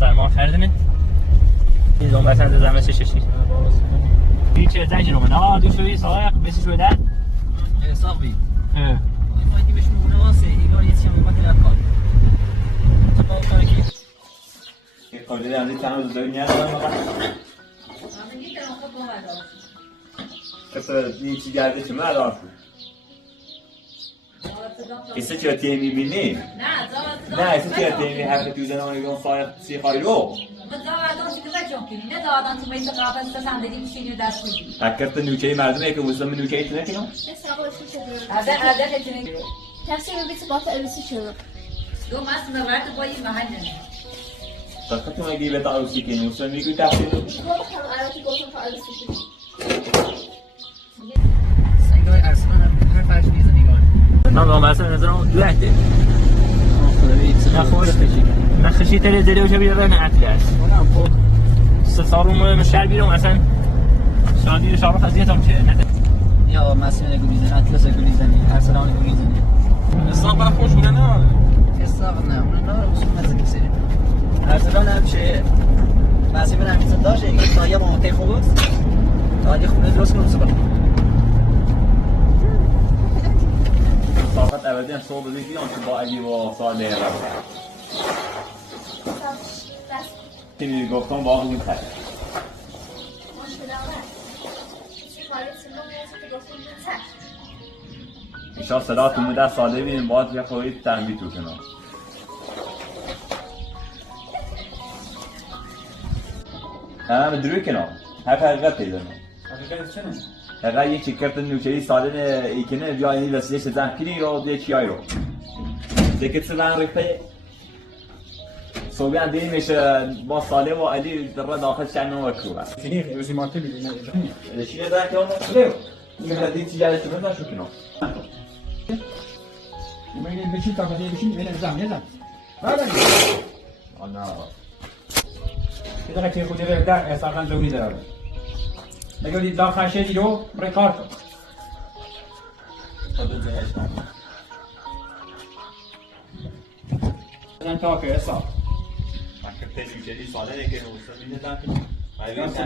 سرما خریدین؟ دیدم مثلا زمان چه ششی. هیچ زنی رو نه دو شوی ساق بسی شوی ده. ساق بی. این مایدی بهش میگونه واسه اینا یه چیزی میگه در کار. تو کاری کی؟ یه کاری دارم دیگه تنها داری میاد دارم واقعا. اصلا چی گرده چه مرد آفر. کسی چه تیمی میبینی؟ نه اصلا چه تیمی هر کی جنا میگم فایق سی خالیو. مداوادان چی کجا کنی؟ نه داوادان تو میشه قابل استفاده می‌شینی دست می‌گیری. حکرت نوچه مردمه که مسلم نوچه ایت نکنم؟ عادت کنی. تفسیر بیت باطل البسی شروع. دو ماست نوارد باید محل نه. فقط ما گیبه تعرضی کنیم مسلم میگوی تفسیر. خب هم علاقه گفتم فعال البسی. سنگای ارسلان هر فرش میزنیگان. من با مثلا نظرم دو عده. نه خوش بشی. من خشی تری زیرو جا بیاره نه اطلاعش. سالم مشتر بیرون مثلا شادی شام خزیت هم چه نه. یا مسئله گویزن اطلاس گویزنی ارسلان گویزنی. استان برای خوش می‌کنه نه. استاق نه اون نه رو مسئله مزه کسی. ارسلان همیشه مسئله همیشه داشت اینکه تا یه منطقه خوبه تا یه خونه درست کنه سبب. فقط ابدی هم صبح بزنی که آن با علی و صالح را. تیمی گفتم با اون خرید. ایشان صدا تو مدت ساله بینیم باید یه خوری تنبیه تو کنم. همه دروی کنم. هر حقیقت پیدا کنم. حقیقت چه نه؟ حقیقت یه چکرت نوچهی ساله ایکنه بیا اینی وسیله شدن کنی رو دیگه چیایی رو. دیگه شدن ریخته صوبی هم دیگه میشه با ساله و علی در داخل چند نوع شورا. فینی روزی مارتی بیدیم نه. چیه در که اون نشده؟ میگه دیگه تیجارت شده نشو کنم. میگه بچین تا کاری بچین میگه نزن. بعد آنا. دیگه که خودی رو در اصلا زونی داره. میگه دی داخل شدی رو رکارد. زن تا که اصلا. مکتب تیجاری ساله که نوستن میدن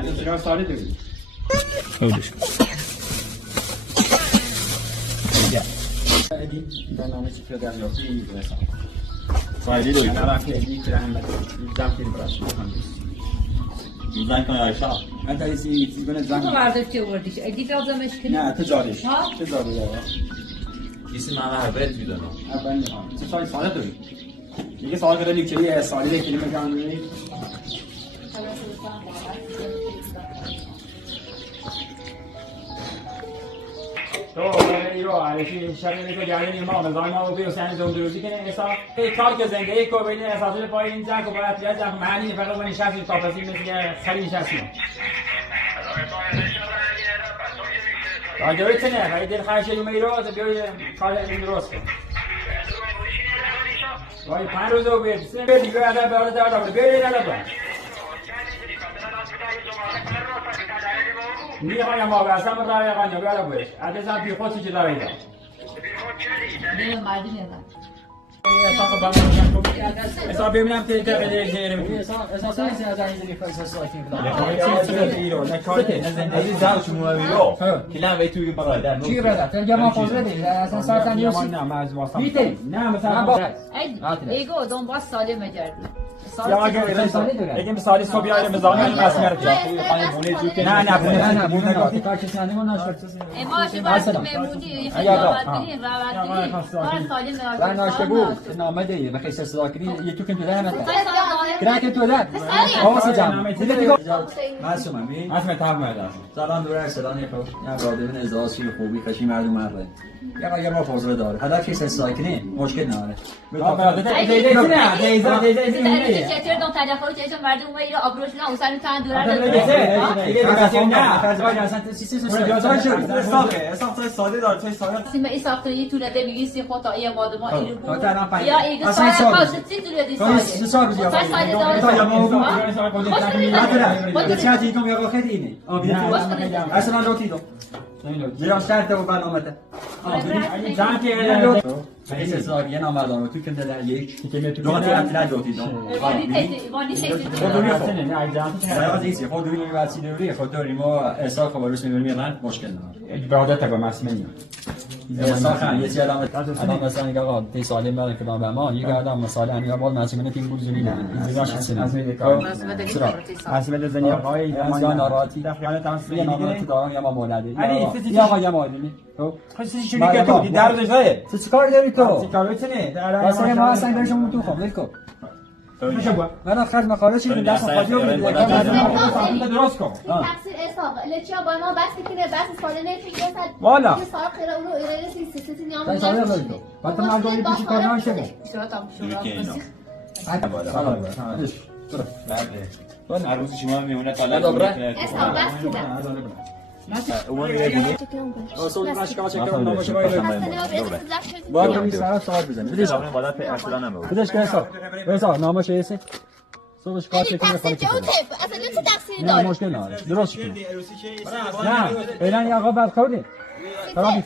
کنی. چرا سالی داری؟ خودش. یا. ادی برنامه چی پیاده یافتی می‌رسم. فایده داری. انا وقتی ادی که رحمت زمین براش میزن کنی عایشا. انت چیزی کنه تو زمین. ورداشتی آوردیش. ادی بیازمش کنی. نه تجاریش. ها؟ تجاری داره. کسی من اول میدونم. اول نه. چه سال داری؟ دیگه سال کرده لیکچری سالی کلمه کاملی. تو ایرو علیکی شبیه که جریان ما نظام ما رو بیوسن زندگی کنه حساب کار که زندگی کو بین اساس پای این جنگ و باید یاد جنگ معنی فقط من نشستی کافسی مثل خیلی نشستی راجعه چه نه ولی دل خواهش رو میرو از بیای کار این درست کن وای 5 روز رو بیاد سه دیگه ادا به ادا داد بیای ادا با میخوام ما واسه ما راه قانون بیاد باش ادزا بی خودی چه داره اینا دیگه مردی میاد. حساب ببینم که دقیقه جیره میکنه اساسا این از این دیگه کار ساکین عزیز دارو شما میرو کلام وی توی برادر چی برادر تو ما فاصله داریم اصلا ساعت نیست نه من از واسه میتونی نه مثلا ایگو دنبال سالم می‌گردی. یا اگه مثالی صبح بیاید مزاحم قسم کرد نه بونه کار کسی نمی‌کنه ناشته اما چه باید میمونی خیابات بریم روات بریم کار ناشته بود نامه دی به خیلی صدا کنی یه تو که تو در نمیاد کرک تو در آواز جام معصومم می اسم تاب میاد سلام دور سلام خوب نه برادرین ازاسی خوبی خشی مردم مرد یا ما فاصله داره هدف چیست ساکنه مشکل نداره چطور دون تدخل چه مردم میره آبروش نه اوسان تان دور ساده داره ساده سیما ای ساختاری تو لده میگی سی خود تا یه واد ما ایرو بود یا ایگه سال خاص چی تو لده سال اصلا لوتی دو. میرم شرط و برنامه زن که این سال یه نامه دارم تو که در یک لغت اطلاع دوتی دارم از این خود دوی واسه دوری خود داریم و احساس خبرش می‌بینیم مشکل نداره برادر تا مسمنی احساس یه چیز آدم مثلا میگه آقا تی سالم برای که به ما یک آدم مثلا همین آباد مسمنی تیم بود زمین این دیگه شخصی از میگه مسمن زنی آقای از ناراحتی دفعه تمثیل ناراحتی دارم یا ما مولده یا آقا یا مولدی تو خودش چی میگه تو در جای چه کار داری تو چیکار کنی واسه ما اصلا داشتم تو خب ولکو من خرج مخارج این دست خاطی رو درست کن تقصیر اسحاق لچیا با ما بس کنه بس سال نه فکر کرد والا سال خیره اونو ایرانی سیستم نیام سال ولکو بعد من داری پیش کار نشه بله عروس شما میمونه تا اسحاق بس کنه اون میگه اصلا ماشکا چکم نامش باید همین سر سوال بزنی بدیش بالا په اصلا نمو بدیش که حساب نامش ایسه صبحش کار چکم تقصیر جو اصلا چه تقصیری نه داره مشکل نداره درست کنی نه فعلا یه آقا بدخوری خرابی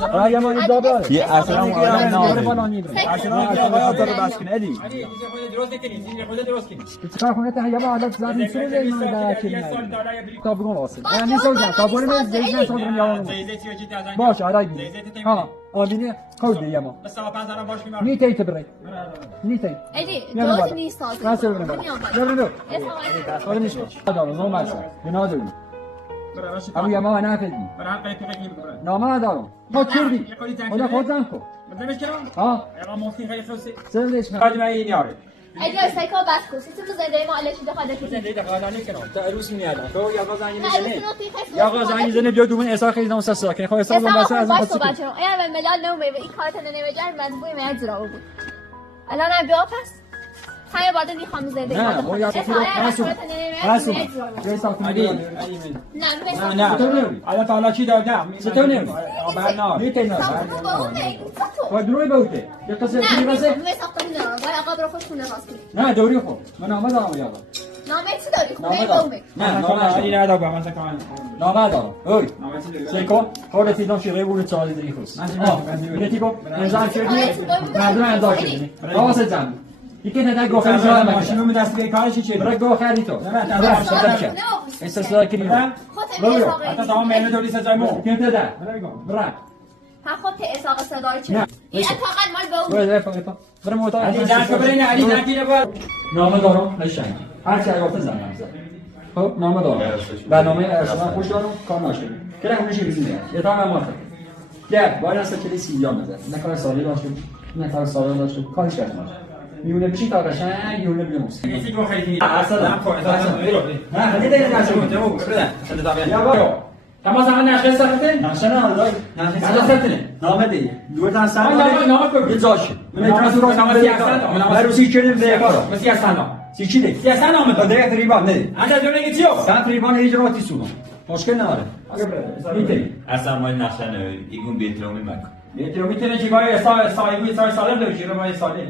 حالا یه ما این داد داره یه اصلا نامه بالا نیده اصلا آقا داره بس کنه علی درست کنی خود درست کنی چیکار کنه تا یه عادت زاد نیست رو زمین در کنی تا بگم واسه من نیست اونجا تا بریم از دیگه صدرم یاوم باشه آره ها آدینی کود دیگه ما نیتی تبرید نیتی ایدی جوز نیست من سر برم برم آره نیست دارم نو ماست بنا دارم ابو یا ما نه فهمی نامه ندارم تو کردی خدا خودم کو ها سرش خادم این یاره ایدی سایکا بس کو سیستم زنده ما علش دخالت زنده دخالت کنم تا عروس میاد تو یا آقا زنگ میزنه یا آقا زنگ میزنه بیا تو من احساس خیلی ناموس ساکن خب احساس من واسه از واسه بچه‌ها اگه ملال نو این کارت نمیجن مجبور میاد زرا بود الان بیا پس های بعد میخوام زنده نه ما یا پاسو نه حالا تا حالا چی داد نه چطور نمی برنامه میته نه و دروی بوده یه قصه چی واسه نه دوری خو من نامه دارم یا نامه چی داری خونه نه نامه علی نداد با من سکان نامه دارم اوی نامه چی داری سیکو خودت دیدم شیره بود چاله دی خوس میتی کو نظام شدی مردم انداز شدی واسه زن یکی نه گفتم جا ماشینو می دست به کارش چی برای گو خری تو نه شدم استثنا کنی حتی تمام مهنه تولی سجای مو که ده برا ها خود اساق صدای چه این اتفاقا مال به اون برم موتا علی جان کبرین علی جان کی نبود نامه دارم نشان هر چی گفته زنم خب نامه دارم برنامه ارسال خوش دارم کار نشه که همون چیزی میزنه یه تا هم ماست گه باید اصلا چلی سیاه میزنه نه کار سالی داشتم نه کار سالی داشتم کارش کردم میونه بچی تا قشنگ میونه بیموس کسی گفت خیلی اصلا نه خیلی دیگه نشه یا برو تماس هم نشه ساخته نشه نه ساخته نامه دی دو تا سال نامه کو یه جاش من نامه تو نامه سیاست من روسی کردم دیگه کارو سیاست سی چی دی سیاست نامه دیگه تقریبا نه انجا جون نگی چیو سان تقریبا اجراتی سونو مشکل نداره میتونی اصلا ما نقشن ایگون بیترومی مکن میتونه میتونه چیکار صاحبی سالم داره چیرو ما سالی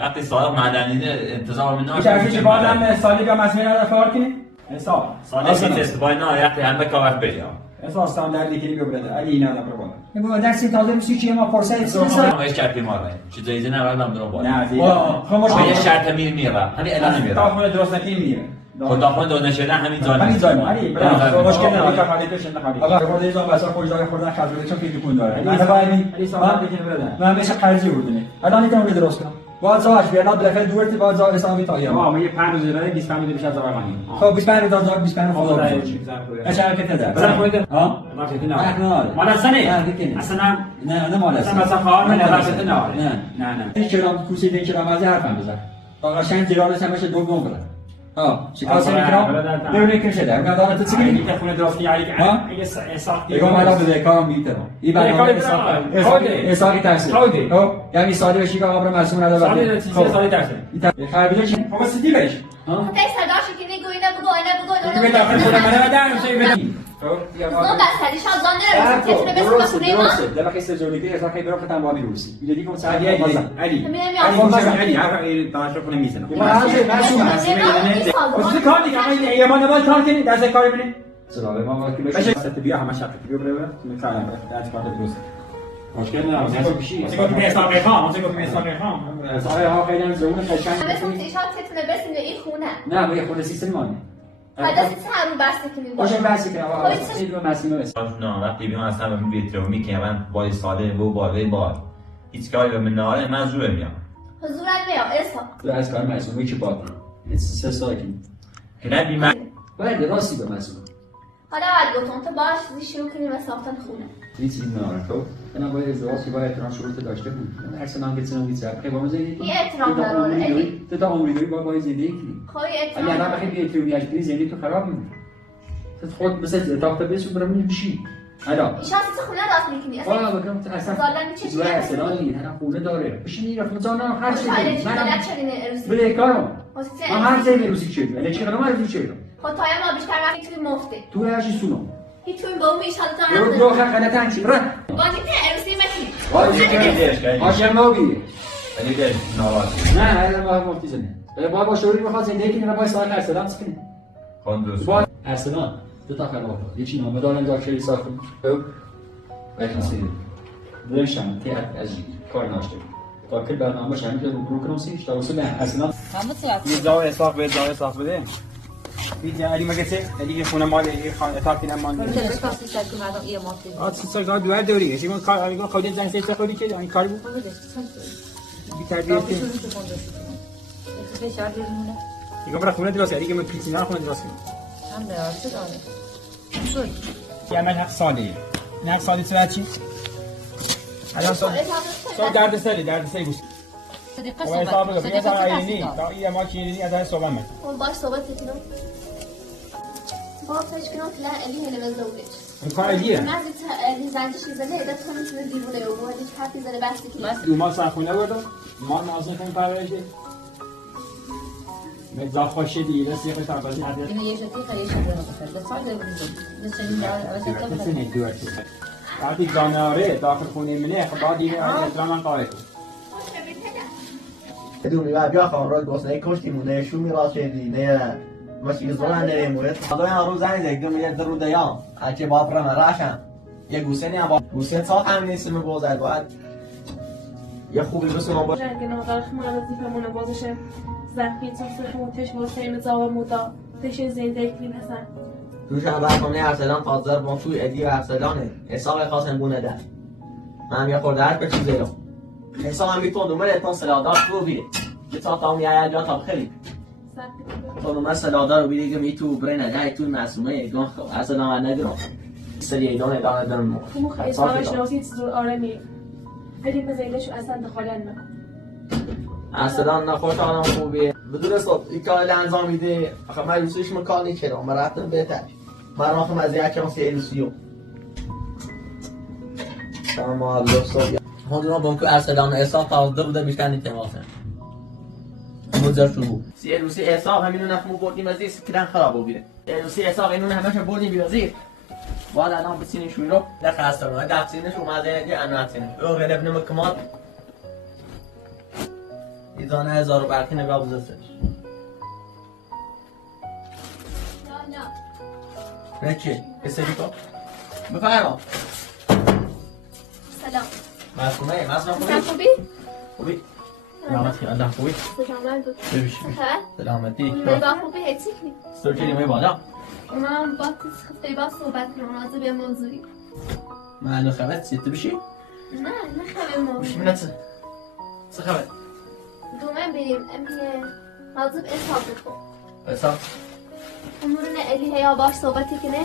وقتی صاحب معدنی انتظار من میشه چه بعدم سالی به مسئله را کار کنی حساب سالی که استفاده نه یقتی همه کار بیا حساب استاندارد دیگه ببره علی اینا رو برو این با درسی تازه میشه چی ما فرصت ما شرط ماره چه جایزه نه بعدم درو بالا نه خاموش یه شرط میره همین الان میره تا خود درست نکنی میره خدافون دو نشدن همین جای علی برای مشکل نداره که خالی بشه نخالی آقا خود اینا بسا خوشای خوردن خاطر چون فکر کن داره من باید علی سوال دیگه بده من همیشه قرضی بردم الان اینو درست کنم باز زاش بیاد بالاخره دورتی باز زاش حسابی تا ما یه 5 روز راه 25 میلیون از آقا غنی خب 25 خدا اچار که تدا بزن خودت ها ما چه نه نه مال اصلا نه اصلا نه مال اصلا مثلا خواهر من نه نه این کرام کوسی این کرام از حرفم بزن آقا شان جلالش همش دوم بره ها چیکار میکنم نمیدونی که شده اون داره تو چی میگی خونه درستی علی که احساس دیگه ما به کارم میتونم این برنامه احساسی تاثیر خب یعنی سالی بشی که آبرو مسئول نداره سالی تاثیر خربیده چی خب سیتی بهش خاطر صداش که میگوی نه بگو بده خود من بدم چه بده ما بس شاد زنده رو کسی به بس خونه ما ده وقتی سجولی که اصلا خیلی برای تنباهی روسی دیدی که سعی علی دانشجو خونه میزنه ما هر چی واسه کار دیگه یه ما نباید کار کنی درس کاری ببینی سلام ما وقتی بشه ست بیا همه شب بیا بره میخوام اعتقاد درست مشکل نداره مثلا بشی مثلا که حساب خام مثلا که حساب خام سایه ها خیلی هم زونه قشنگ مثلا ایشان تتونه برسیم به این خونه نه به خود سیستم مانی حالا سیستم هرون بسته کنیم باشه بحثی که آقا این دو مسئله است نه وقتی بیان اصلا من ویترو میکنم با ساله و با هیچ کاری به من نه من زور میام حضور میام اسا تو از کار مسئله چی باید سه ساکی که نه بی من باید راستی به مسئله حالا بعد گفتم تو باش شروع کنیم به ساختن خونه هیچ این نه تو انا باید ازدواج باید احترام شروط داشته بود اصلا هم گفتم هیچ چیزی با زندگی این احترام داره تو تا عمری داری باید زندگی کنی خواهی اگه احترام الان بخیر بی‌احترامی بری زندگی تو خراب میشه تو خود مثل تاخت بیسو برام بشی حالا ایشان سیستم خونه راست میکنی والا بگم اصلا زالن چه چیزای اصلا هر خونه داره بشینی رفت مثلا هر چیزی من چه بله کارو ما هر چیزی روسی چه ولی چی خدمت روسی چه خب تایم ما بیشتر وقتی توی مفته تو هر چی سونو هیچ توی با میش حالا رو تو خا خدمت چی برا بازی نه روسی مکی والا آشم نوبی ولی ده ناراضی نه هر ما مفتی زنه با شوری بخواد زندگی کنه با سال ارسلان سکنه با ارسلان دو تا خراب یه چی نامه دارن داخلی ساختم بخنسی داشتم تی از کار ناشته تا که برنامه شامل رو کنم سیش تا وصل ارسلان یه جای حساب به جای حساب بده دیگه علی مگه چه دیگه خونه مال این خانه اتاقی نمان سیستم گاد دوار دوری چی من کار میگم خودت زنگ سیستم خودی که این کاری بود بی تربیت دیگه برای خونه درست دیگه من پیچ نه خونه درست یا من حق سالی نه حق سالی چه چی الان سال درد سری گوش وای صاحب بگو بیا تا اینی تا یه ما کینی از صحبت میکنم اون باش صحبت کنم با فکر کنم که علی هنه مزوجش این کار علیه نه علی زنجش زده عدت کنم که دیوونه و هیچ حرفی زده بس که دو ماه سرخونه بردم ما نازن کنم پرورده مزا خوشی دیگه بس یه خیلی تربازی هدیه بس ندوار شد وقتی جاناره داخل خونه منه خب بعد دیگه احترام قائل دومی و بیا خواهم را گسنه کشتی مونه شو میراز شدی نه ماشین زورن نره مورد خدا این روز زنی زنگ دو میلیرد رو دیام اچه با پرم راشم یه گوسنی هم با گوسن ساخت همین اسم بازد باید یه خوبی بسونم با رنگ ناغرخ ما وظیفمونه بازشه زخمی تصرف موتش واسه مزاو مودا تش زنده کنیم حسن توش هم برخونه ارسلان تازر با توی ادی و ارسلانه حساب خواستم بونه در من یه خورده هر به چیزه رو حساب هم بیتون دومه اتان سلادار تو بیره یه تا تا میایه جا تا خیلی تو دومه سلادار رو بیره که می تو بره نگه تو مسئومه گاه ارسلان من ندارم سری ایدان ادامه دارم مو خب اسمش نوزید زور آرمی ولی مزایدشو اصلا دخالن نکن ارسلان نخوش آنم خوبیه بدون صبح این کار انجام میده آخه من روسیش مکانی کرم من رفتم بهتر من آخه مزیه کم سی روسیو شما الله صبح هندونا بانکو ارسلان احساب تازده بوده بیشتر نیتماسه مزار شروع سی روسی احساب همینو نفمو بردیم از این سکرن خراب بیره روسی احساب اینو همش بردیم بیازیر بعد الان بسینی شوی رو نخواستم های دفتینش اومده یه انواتینه او غلب نمکمات ایزانه 1000 برکی نگاه بزرسش نه چی؟ استدی کن؟ بفرما سلام مسئومه خوبی؟ خوبی؟ سلامت خیلی الله خوبی؟ سلامت بود ببیشی سلامتی با خوبی هیچی کنی سرچه نیمه بالا من با خیلی با صحبت کنم راضی به موضوعی من خبر چیتی بشی؟ نه خبر موضوع بشی منت چه خبر؟ دومن بریم امیه راضی به حساب بکن حساب؟ امورن الی هیا باش صحبتی کنه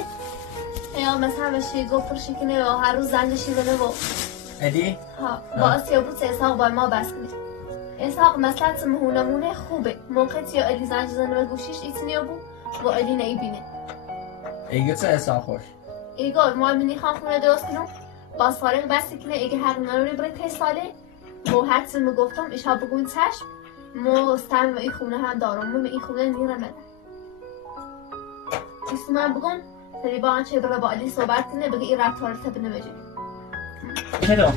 یا مثلا بشی گفترشی کنه و هر روز زنجشی زنه و ادی؟ ها با اسیا بود اسحاق با ما بس کنه اسحاق مثلا مهونمونه خوبه موقعی یا الی زنج زنه و گوشیش ایتنیا بود و الی نیبینه ایگه چه حساب خوش؟ ایگه ما منی خان خونه درست کنم با فارغ بسته کنه ایگه حق نروی برای 3 ساله و هر چیز گفتم ایشا بگوین چشم مو استم این خونه هم دارم مو این خونه نیرمه ایستو من بگم سری با آنچه برای با علی صحبت کنه بگه این رفت تارفته بنویجه چرا؟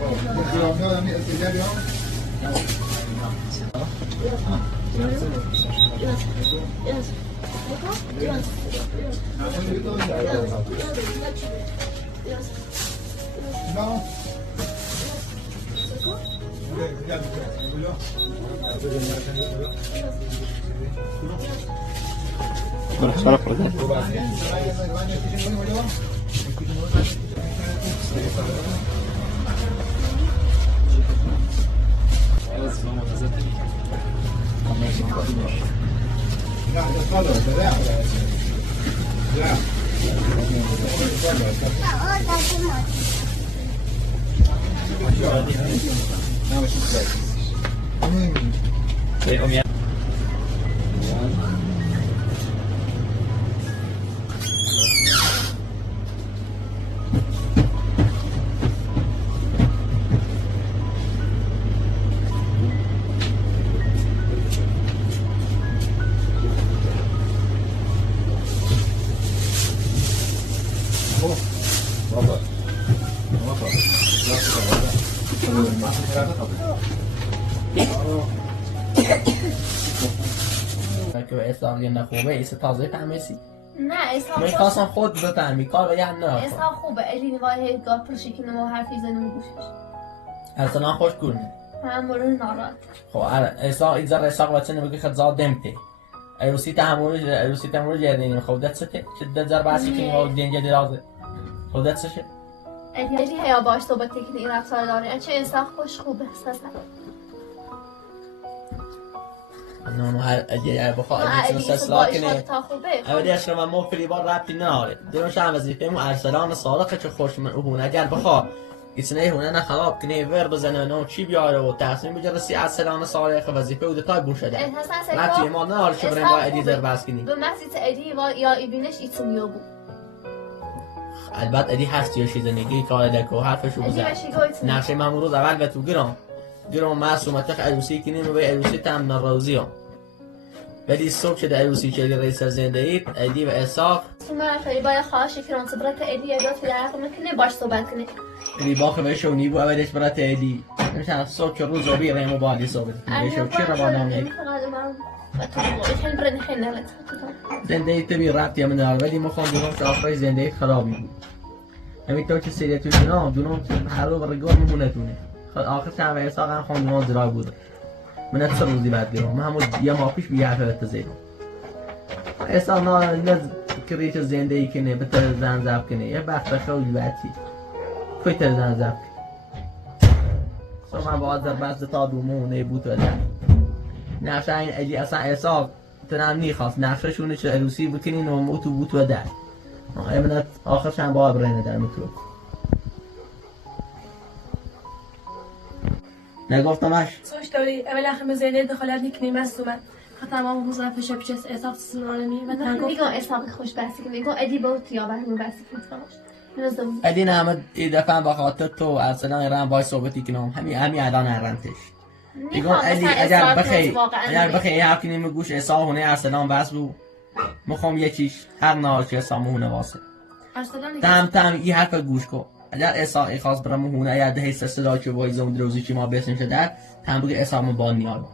که اسلامی نخوبه ایسا تازه فهمیسی نه اسحاق من خواستم خود بفهمی کار بگم نه اسحاق خوبه الی نوای گاه پرشی که نمو حرفی زنم گوشش اصلا خوش کنه هم مورد ناراد خب اسحاق ایزا اسحاق واسه بگی خد زاد دمته ایروسی تامور جدینی خب دست چه شدت زر باسی که او دنجه درازه خب دست چه الی هیا باش صحبت که این رفتار داره چه اسحاق خوش خوبه اساسا نه هر اگه بخواد مثل اصلاح کنه اولی اشکال من موفری بار ربطی نهاره درونش هم وظیفه مو ارسلان صادقه چه خوش من اون اگر بخواد ایسنه هونه نه خراب کنه ور بزنه نه چی بیاره و تصمیم بگیره سی ارسلان صادقه وظیفه او دتای بون شده ربطی ما نه چه بریم با ادی در بس کنی به مسیت ادی و یا ایبینش ایتونیو بود البته ادی هست یا چیز نگی کار دکو حرفشو بزن نقشه مامورو اول به تو گرام معصومت عروسی کنیم و به عروسی تام نروزیو ولی صبح شده عروسی که رئیس زندگی ادی و اسحاق ما خیلی باید خواهش فرانسه برات ادی ادات در حق میکنه باش صحبت کنه ولی باخه بهش اونی بو اولش برات ادی مثلا صبح که روز روی ریم با علی صحبت میشه چرا با نامی زندگی تبی رابطی من دار ولی میخوام بگم آخر زندگی خرابی بود همینطور که سریتون جناب دونم هر رو برگار میمونتونه آخر شب اسحاق هم خواندن درای بود من اتصل روزی بعد گرم من همون یه ماه پیش بیارفت تزیدم اسحاق نه کریچ زندگی کنه به طرز زن زب کنه یه بخت خیلی بدی کوی طرز زن زب کنه من باید در بحث تا دومونه بود و در نقشه این اجی اصلا اسحاق تنم نیخواست نقشه شونه چه عروسی بکنین و موتو بود و در من آخرش هم باید برینه در میترو نگفتمش صوش داری اول اخم زینه دخالت نکنیم از اومد تمام روز رفت پیش اسحاق سنارمی و تنگو میگم اسحاق خوش بسی که میگم ادی با تو یا همون بسی که ادی نامد دفعه با خاطر تو اصلا ایران با صحبتی کنم همین الان رنتش میگم ادی اگر بخیر هر کی نمیگوش اسحاق هونه اصلا بس رو میخوام یه چیز هر ناچ اسحاق هونه واسه تام این حرف گوش کن اگر اسحاق خواست برام هونه یا ده حس صدا که وای زوم دروزی که ما بسیم شده تام بگه اسحاق با نیاد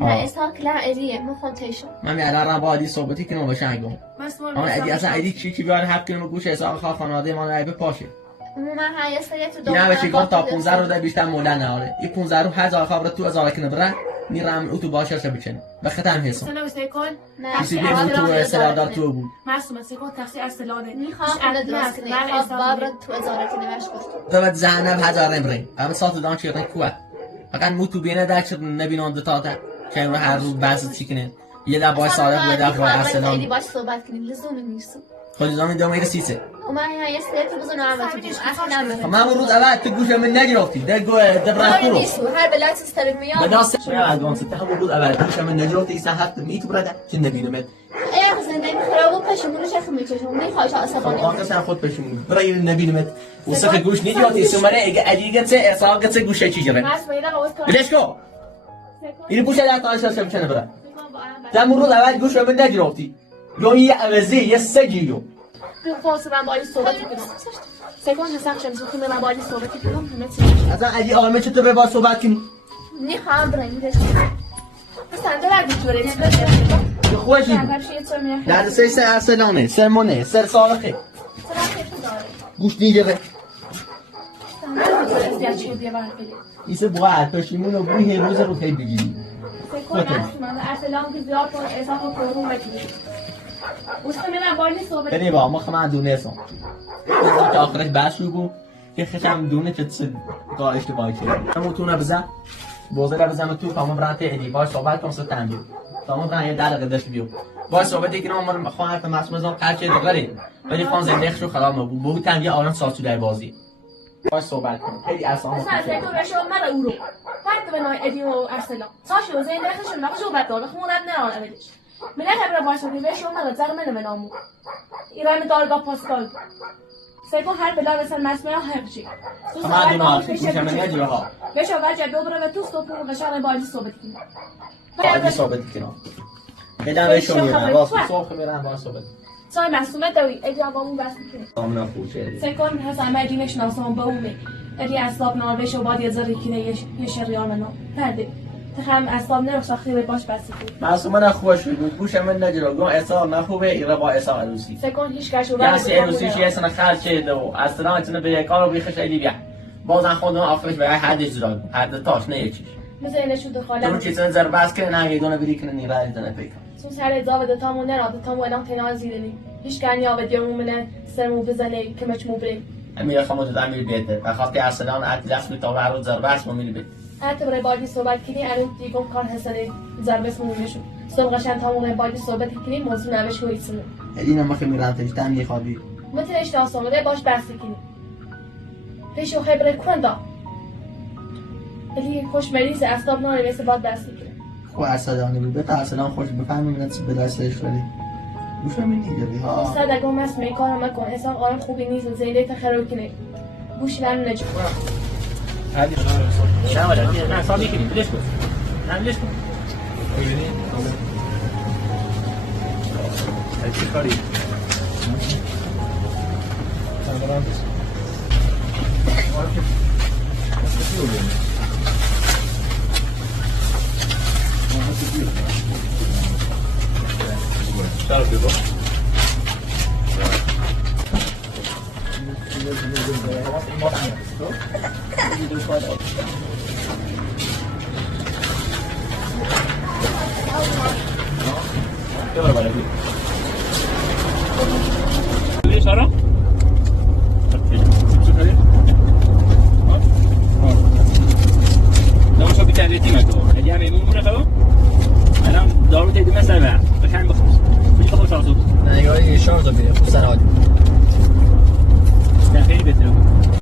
نه اسحاق لا ادی میخوام تیشو من الان با ادی صحبتی کنم باشه اگم اما ادی اصلا ادی چی بیاره حق کنم گوش اسحاق خواست خانواده ما رو بپاشه من هایسته تو دو نه بچه گفت تا 15 رو ده بیشتر مولا نه آره این 15 رو هزار خبر تو هزار کنه بره میرم او تو باشه شب بچن و ختم حساب سنا وسیکون کسی بیرون تو اصلاح تو بود معصومه سیکون تخصیص اصلانه میخوام اون درست کنه خواست بابر تو هزار کنه مش گفت تو بعد زنب هزار نمره اما ساعت دان چیرن کوه فقط مو تو بینه داش نبینون دو تا که رو هر روز بعضی چی کنه یه دفعه باش صادق یه دفعه اصلا باش صحبت کنیم لزوم نیست خود زمین دوم میره سیسه و من هایسته تو بزن عمل تو اصلا من روز اول تو گوش من نگرفتی دگو دبران تو هر بلات استرم میاد بداست شو عدوان ست هم روز اول گوش من نگرفتی سه هفت میت برده چه نبینم ای زنده خرابو پشمونو شخ میکشم میخواد عصبانی آقا سر خود پشمون برای نبینم وسخ گوش نگرفتی سومره اگه چه احساس چه گوشه چی جره بلش کو این گوشه در تاش شب چنه بره دم روز اول گوش من نگرفتی یا یه عوضی یه سگیو خواست من باید صحبت کنم سکون نسخشم زخم من باید صحبت کنم اصلا اگه آرمه چطور با صحبت کنی میخوام بریم مثلا در بیچاره خوشی در سه ارسلانه سرمونه سر سالخه گوش دیگه ایسه باید پشیمون رو بوی روز رو خیلی بگیری بری با ما خمه دونه سان که آخرش بس رو گو که خشم دونه که تسد قایشت باید که همونتونه بزن بوزه رو بزن تو تمام برانت ادی باید صحبت کنم سر تنبیل تمام برانت یه دلقه داشت بیو باید صحبتی که نام خواهر حرف مسئول زن قرچه دقیقه ولی خان زندگیش رو خراب نبود بو تنبیل آرام ساسو در بازی باید صحبت کنم خیلی اصلا مثلا از تو بشو مرا او رو فرد به نوع ادی و ارسلان ساشو زندگیشون نقش رو بد داره خمونت نران اولش من نتبرا باید شدی بشو مرا زغمه نمنامو ایران دارگاه پاسکال سیکو هر بلا رسن مسمه ها هرچی خمه دونه ها خوشم نگه ها بشو وجه دوباره و تو ستوپون و شغل بایدی صحبت کنیم بایدی صحبت کنیم بدم بشو میرم واسه صبح میرم با صحبت سای مسئوله دوی ادی آقامون بس میکنه آمنا خوشه سیکون هست همه دینش ناسان با اومه ادی اصلاب نار بشو باید یه ذره کنه یه شریان نام پرده تخم اصلاب نرو ساخته باش بس کنه معصومه نخوش بود گوش من نجرا گون اصلا نخوبه ایرا با اصلا عروسی سیکون هیچ کشو یعنی عروسیش یه سن خرچه دو اصلا تونه به کارو بیخش ایلی بیا بازن خودم آخرش به هر اجرا هر تاش نه یکیش مثل اینشو دخالت تو چیزن زر بس کنه نه یگونه بری کنه نیرا ایدنه پیکا سو سر داو د تامو نه راد تامو الان تنها زیرنی هیچ کنی آب دیوم من سرمو بزنه که مچ مو بریم امیر خمود د امیر بیت بخاطر اصلا اطلاس می تو رو زر بس مو میلی اعتبار بادی صحبت کنی الان دیگه کار حسنه زربس مو میشو صبح قشنگ تامو بادی صحبت کنی موضوع نوش رو ایسونه اینا ما که میرن تش تام میخوابی مثل اشتاس اومده باش بحث کنی پیشو خبر کندا الی خوش مریض اسباب نه نمیشه بعد بحث کنی خو اصلا نمی به اصلا خوش بفهمی من به دستش ولی گوش میدی ها استاد اگه مس میکارم نکن انسان آرام خوبی نیست زیده تخرج کنه گوش من نجو هذه لا ولا انا صديقي ليش بس نعم ليش الشكري